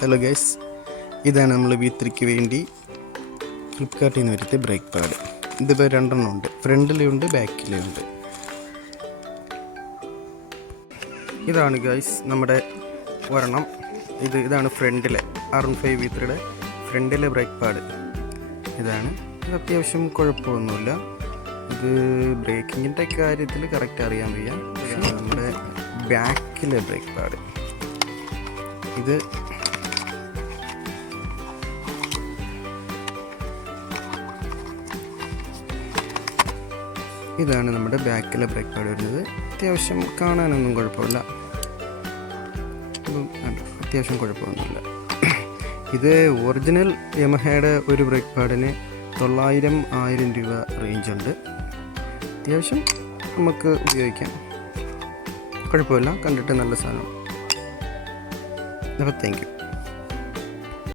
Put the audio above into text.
Hello guys, ഇതാണ് നമ്മൾ V3ക്ക് വേണ്ടി ഫ്ലിപ്കാർട്ടിൽ നിന്ന് വരുത്തിയ ബ്രേക്ക് പാഡ്. ഇതിപ്പോൾ രണ്ടെണ്ണം ഉണ്ട്, ഫ്രണ്ടിലുണ്ട് ബാക്കിലുണ്ട്. ഇതാണ് ഗൈസ് നമ്മുടെ ഒരെണ്ണം. ഇതാണ് ഫ്രണ്ടിലെ R15 V3യുടെ ഫ്രണ്ടിലെ ബ്രേക്ക് പാഡ്. ഇത് അത്യാവശ്യം കുഴപ്പമൊന്നുമില്ല. ഇത് ബ്രേക്കിങ്ങിൻ്റെ കാര്യത്തിൽ കറക്റ്റ് അറിയാൻ വയ്യ. നമ്മുടെ ബാക്കിലെ ബ്രേക്ക് പാഡ് ഇതാണ് നമ്മുടെ ബാക്കിലെ ബ്രേക്ക് പാഡ് വരുന്നത്. അത്യാവശ്യം കാണാനൊന്നും കുഴപ്പമില്ല, അത്യാവശ്യം കുഴപ്പമൊന്നുമില്ല. ഇത് ഒറിജിനൽ യമഹയുടെ ഒരു ബ്രേക്ക് പാഡിന് 900-1000 രൂപ റേഞ്ച് ഉണ്ട്. അത്യാവശ്യം നമുക്ക് ഉപയോഗിക്കാം, കുഴപ്പമില്ല. കണ്ടിട്ട് നല്ല സാധനം. അപ്പോൾ താങ്ക് യു.